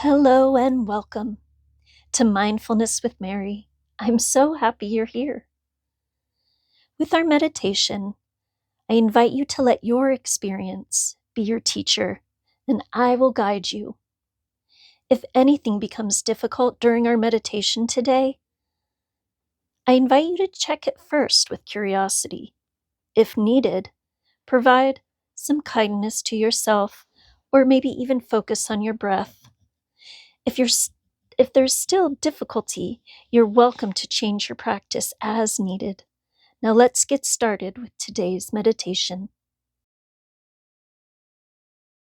Hello and welcome to Mindfulness with Mary. I'm so happy you're here. With our meditation, I invite you to let your experience be your teacher, and I will guide you. If anything becomes difficult during our meditation today, I invite you to check it first with curiosity. If needed, provide some kindness to yourself, or maybe even focus on your breath. If there's still difficulty, you're welcome to change your practice as needed. Now let's get started with today's meditation.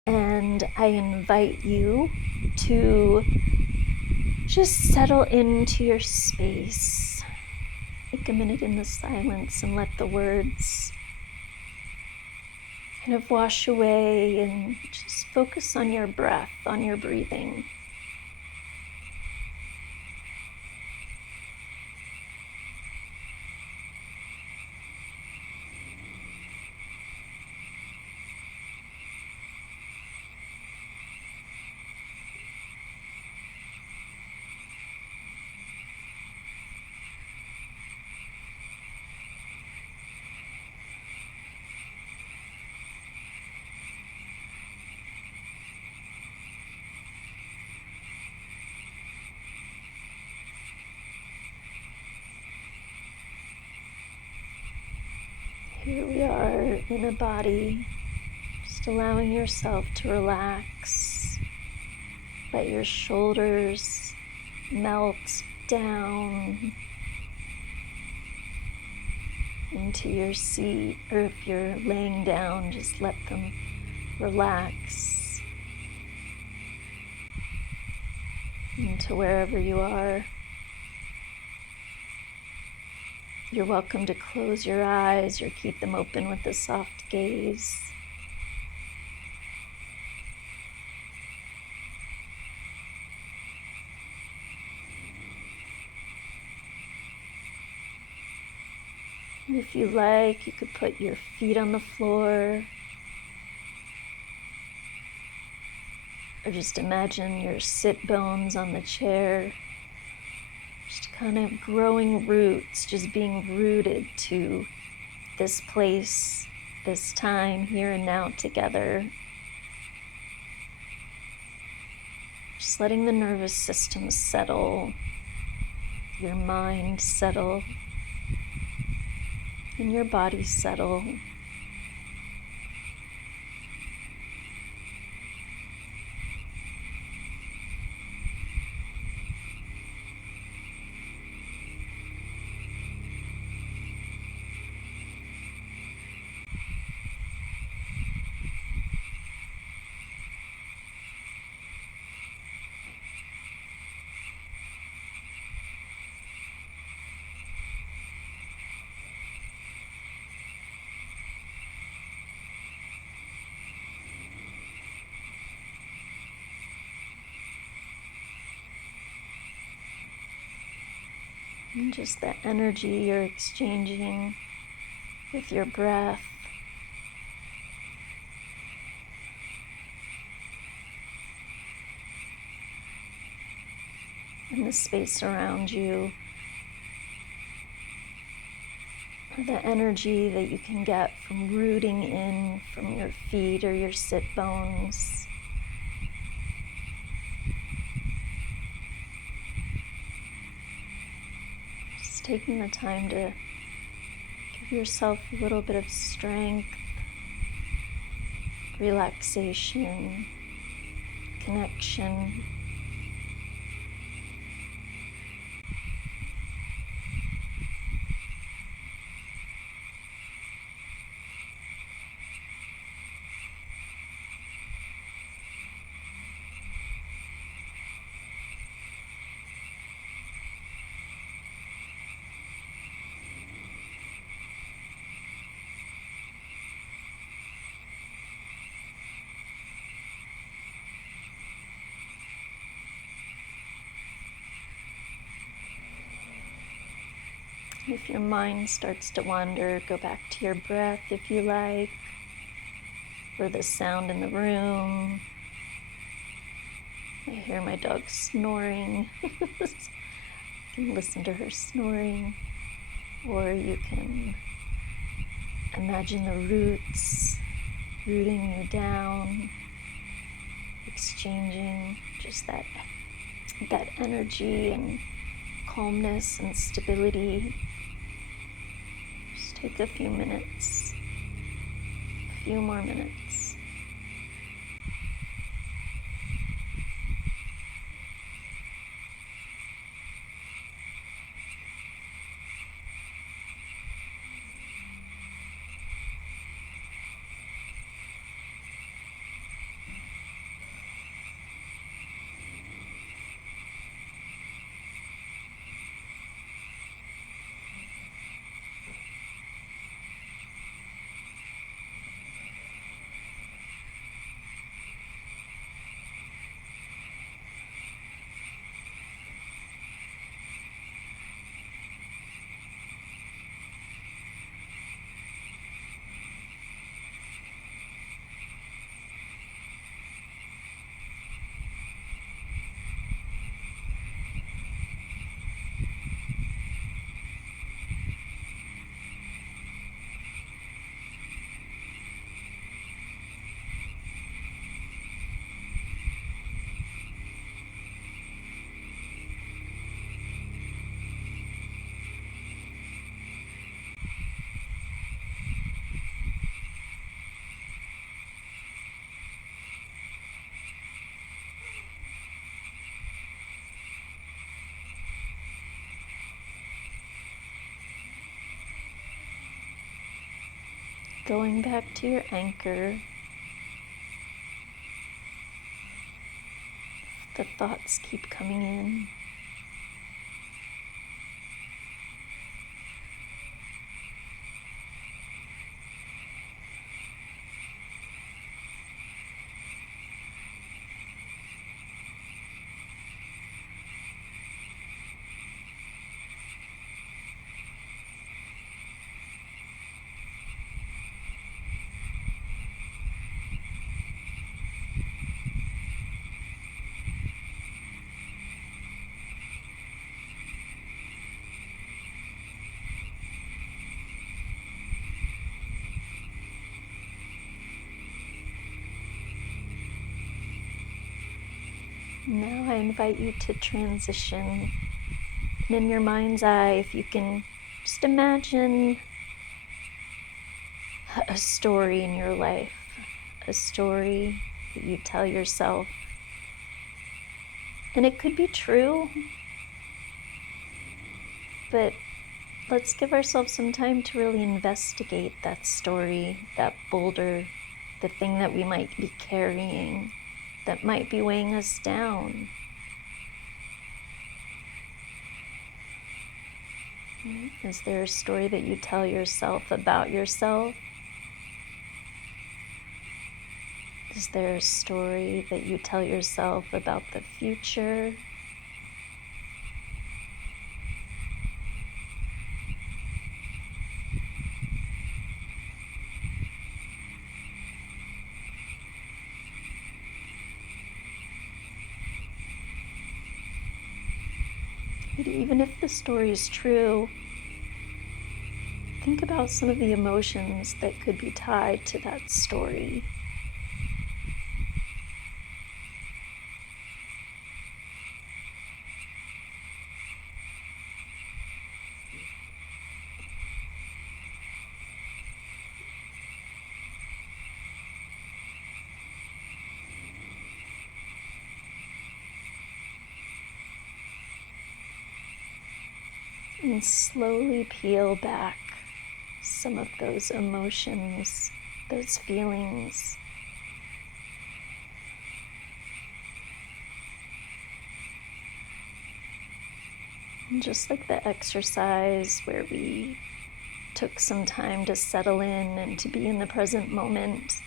And I invite you to just settle into your space. Take a minute in the silence and let the words kind of wash away, and just focus on your breath, on your breathing. Here we are in a body, just allowing yourself to relax. Let your shoulders melt down into your seat, or if you're laying down, just let them relax into wherever you are. You're welcome to close your eyes or keep them open with a soft gaze. And if you like, you could put your feet on the floor, or just imagine your sit bones on the chair, just kind of growing roots, just being rooted to this place, this time, here and now together. Just letting the nervous system settle, your mind settle, and your body settle. And just the energy you're exchanging with your breath. And the space around you. The energy that you can get from rooting in from your feet or your sit bones. Just taking the time to give yourself a little bit of strength, relaxation, connection. If your mind starts to wander, go back to your breath if you like, or the sound in the room. I hear my dog snoring. You can listen to her snoring, or you can imagine the roots rooting you down, exchanging just that energy and calmness and stability. Just take a few minutes, a few more minutes. Going back to your anchor, the thoughts keep coming in. Now I invite you to transition. And in your mind's eye, if you can just imagine a story in your life, a story that you tell yourself. And it could be true, but let's give ourselves some time to really investigate that story, that boulder, the thing that we might be carrying that might be weighing us down. Is there a story that you tell yourself about yourself? Is there a story that you tell yourself about the future? But even if the story is true, think about some of the emotions that could be tied to that story. And slowly peel back some of those emotions, those feelings. And just like the exercise where we took some time to settle in and to be in the present moment,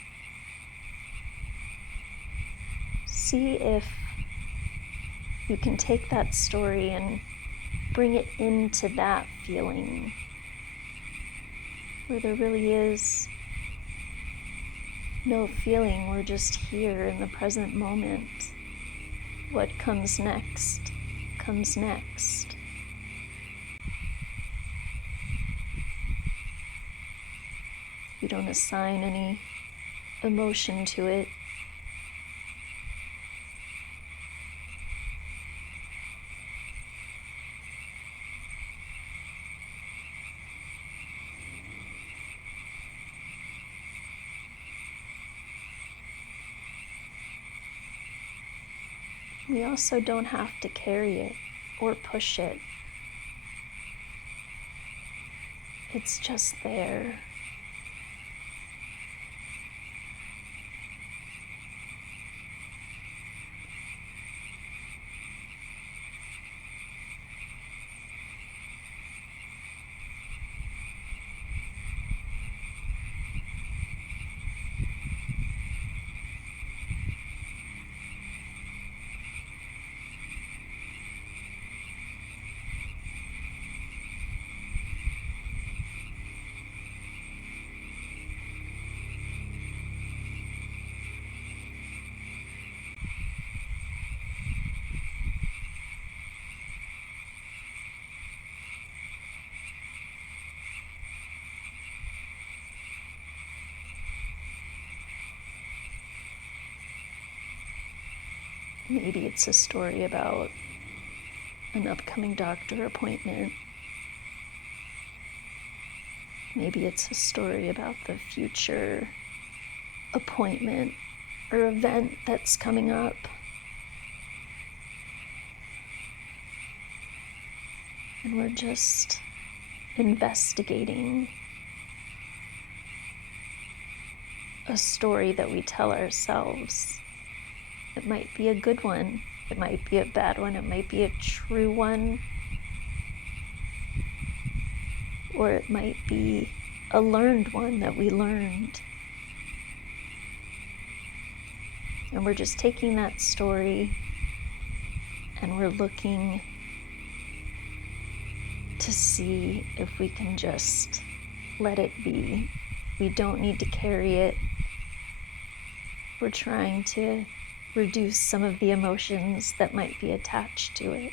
see if you can take that story and bring it into that feeling where there really is no feeling. We're just here in the present moment. what comes next comes next. You don't assign any emotion to it. We also don't have to carry it or push it. It's just there. Maybe it's a story about an upcoming doctor appointment. Maybe it's a story about the future appointment or event that's coming up. And we're just investigating a story that we tell ourselves. It might be a good one, it might be a bad one, it might be a true one, or it might be a learned one that we learned. And we're just taking that story and we're looking to see if we can just let it be. We don't need to carry it. We're trying to reduce some of the emotions that might be attached to it.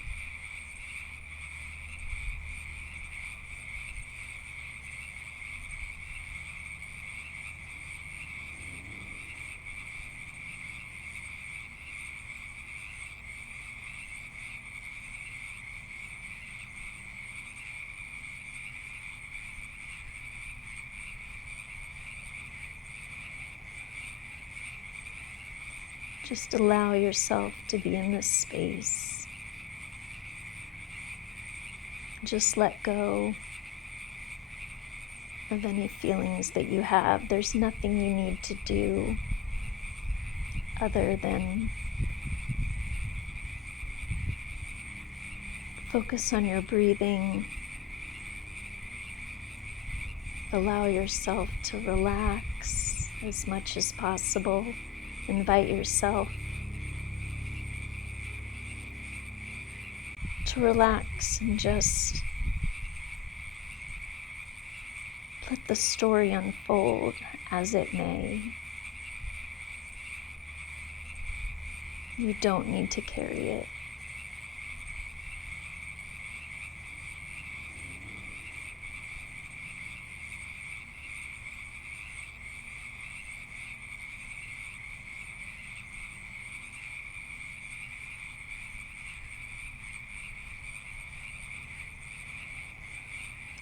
Just allow yourself to be in this space. Just let go of any feelings that you have. There's nothing you need to do other than focus on your breathing. Allow yourself to relax as much as possible. Invite yourself to relax and just let the story unfold as it may. You don't need to carry it.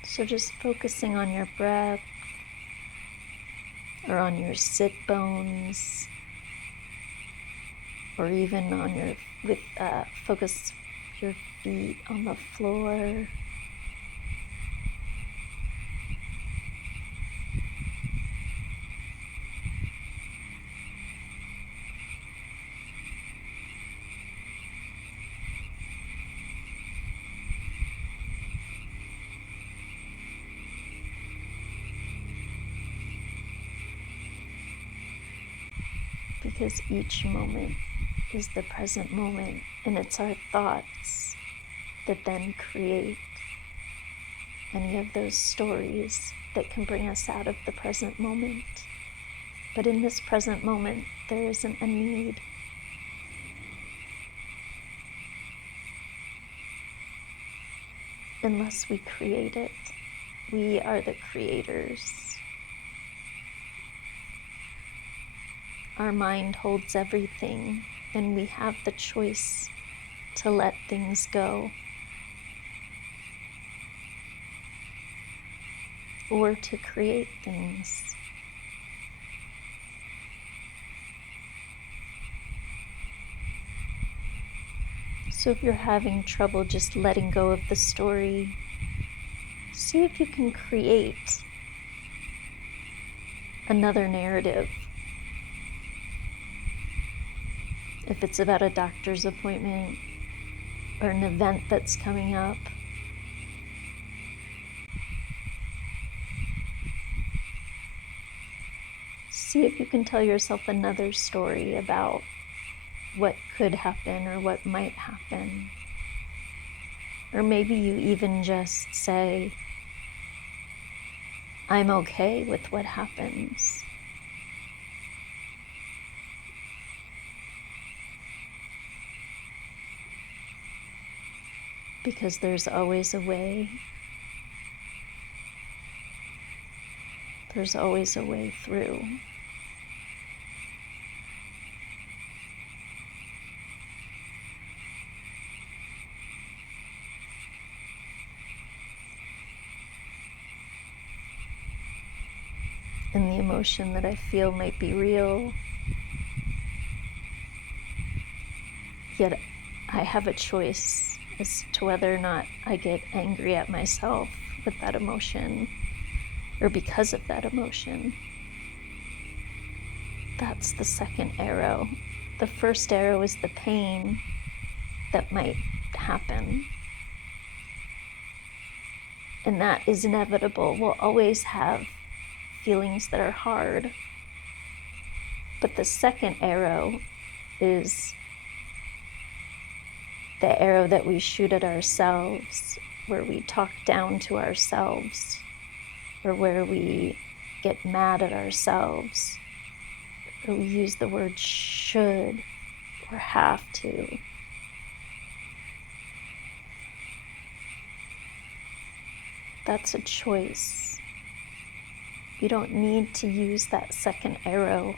So just focusing on your breath or on your sit bones, or even on your focus your feet on the floor. Because each moment is the present moment, and it's our thoughts that then create any of those stories that can bring us out of the present moment. But in this present moment, there isn't a need. unless we create it. We are the creators. Our mind holds everything, and we have the choice to let things go or to create things. So if you're having trouble just letting go of the story, see if you can create another narrative. If it's about a doctor's appointment or an event that's coming up, see if you can tell yourself another story about what could happen or what might happen. Or maybe you even just say, I'm okay with what happens. Because there's always a way. There's always a way through. And the emotion that I feel might be real, yet I have a choice as to whether or not I get angry at myself with that emotion or because of that emotion. That's the second arrow. The first arrow is the pain that might happen. And that is inevitable. We'll always have feelings that are hard. But the second arrow is the arrow that we shoot at ourselves, where we talk down to ourselves, or where we get mad at ourselves, or we use the word should or have to. That's a choice. We don't need to use that second arrow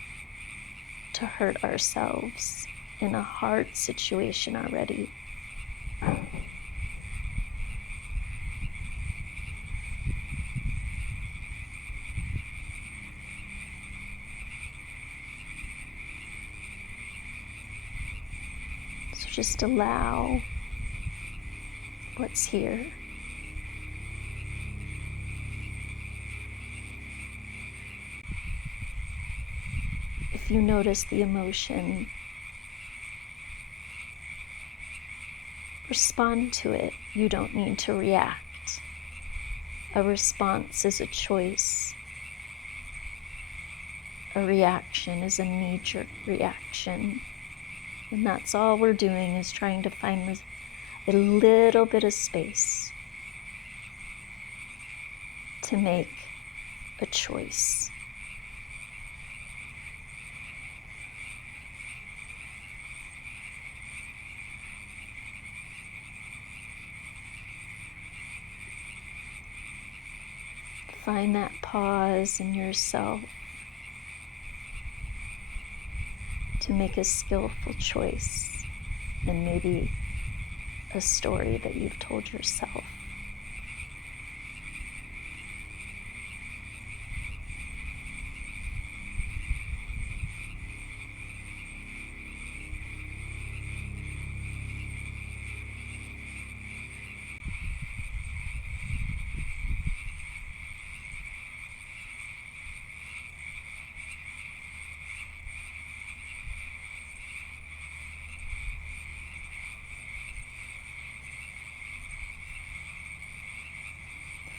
to hurt ourselves in a hard situation already. So just allow what's here. If you notice the emotion, respond to it. You don't need to react. A response is a choice. A reaction is a knee-jerk reaction. And that's all we're doing, is trying to find a little bit of space to make a choice. Find that pause in yourself to make a skillful choice, and maybe a story that you've told yourself.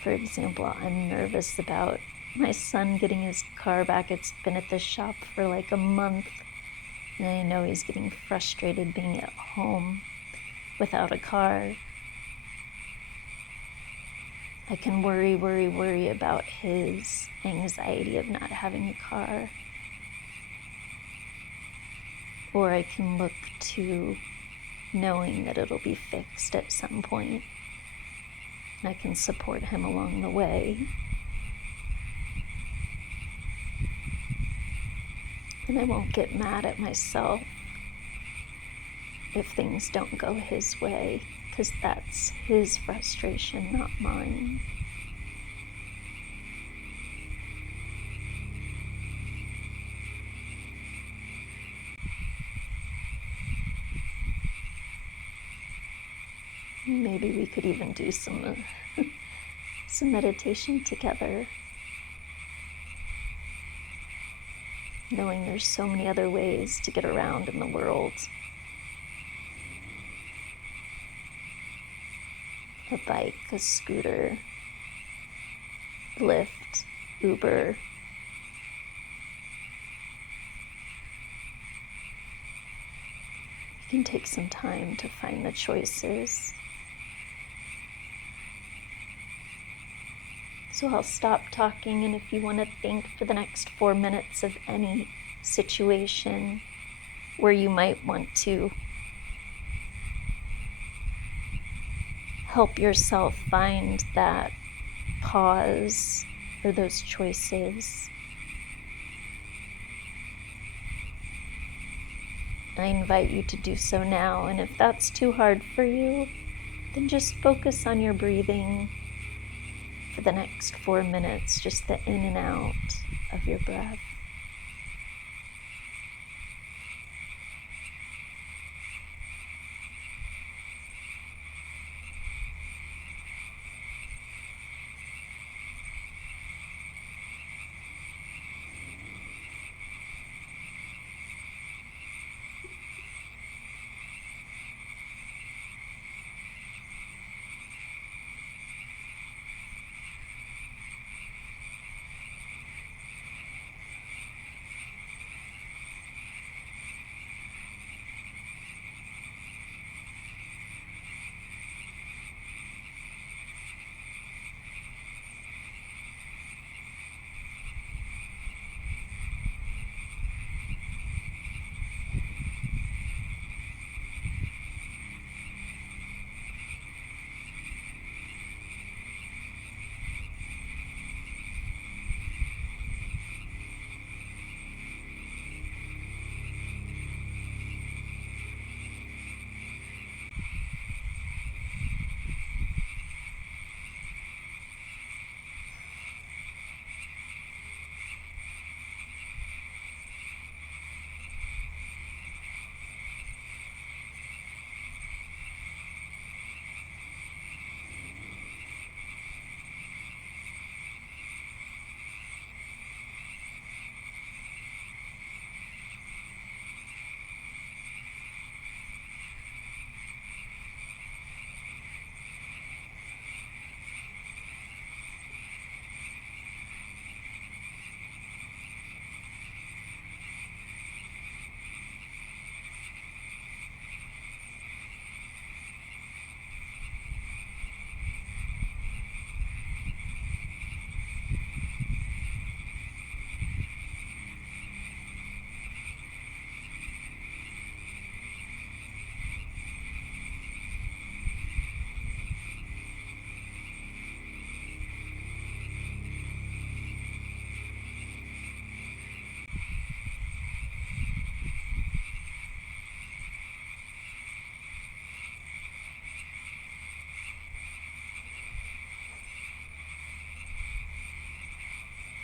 For example, I'm nervous about my son getting his car back. It's been at the shop for like a month, and I know he's getting frustrated being at home without a car. I can worry about his anxiety of not having a car. Or I can look to knowing that it'll be fixed at some point. I can support him along the way. And I won't get mad at myself if things don't go his way, because that's his frustration, not mine. Maybe we could even do some meditation together, knowing there's so many other ways to get around in the world. A bike, a scooter, Lyft, Uber. You can take some time to find the choices. So I'll stop talking, and if you want to think for the next 4 minutes of any situation where you might want to help yourself find that pause or those choices. I invite you to do so now, and if that's too hard for you, then just focus on your breathing for the next 4 minutes, just the in and out of your breath.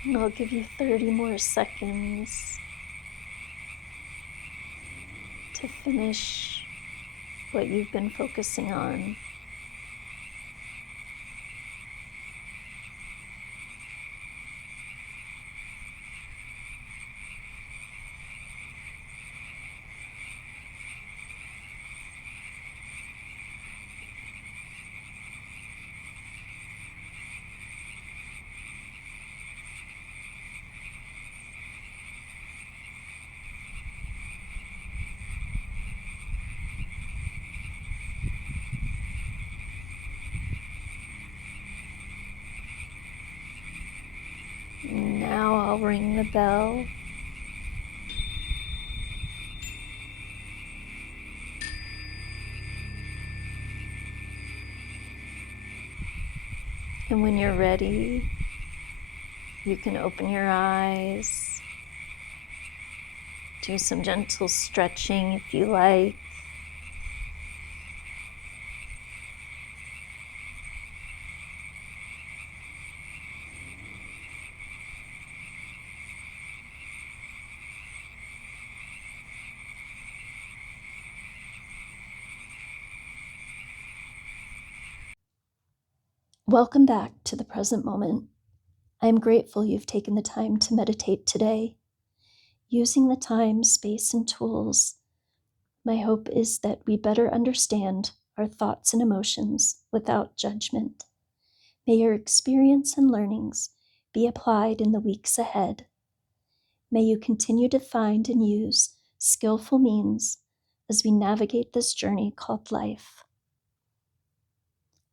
And I'll give you 30 more seconds to finish what you've been focusing on. Now I'll ring the bell. And when you're ready, you can open your eyes, do some gentle stretching if you like. Welcome back to the present moment. I am grateful you've taken the time to meditate today. Using the time, space, and tools, my hope is that we better understand our thoughts and emotions without judgment. May your experience and learnings be applied in the weeks ahead. May you continue to find and use skillful means as we navigate this journey called life.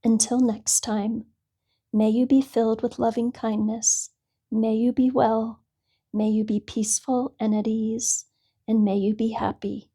Until next time, may you be filled with loving kindness. May you be well. May you be peaceful and at ease. And may you be happy.